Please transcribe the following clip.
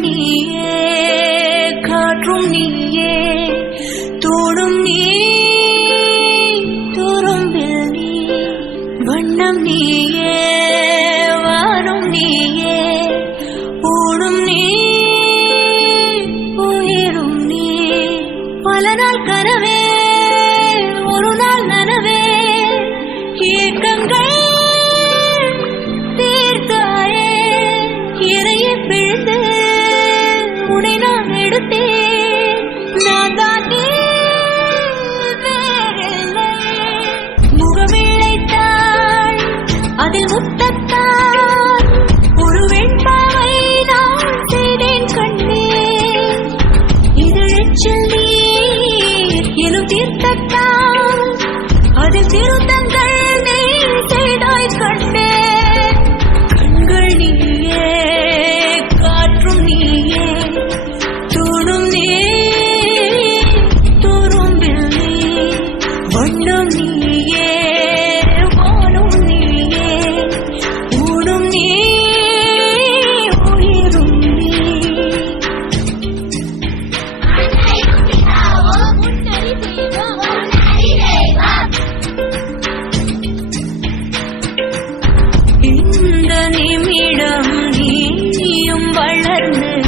நீயே காற்றும் நீயே தோடும் நீ துரும்பில் நீ வண்ணம் நீயே வானும் நீயே ஓடும் நீ உயிரும் நீ பல நாள் கனவே ஒரு நாள் நனவே ஏக்கங்கள் தீர்த்தாயே இறையை பிழிந்து உன்னை நான் எடுத்தேன் நான் தான் நீ வேறில்லை முகமிழைத்தாள் அதில் முத்தத்தால் ஒரு வெண்பாவை நான் செய்தேன் கண்ணே இதழில் நீர் எனும் தீர்த்தத்தால் அதில் திருத்த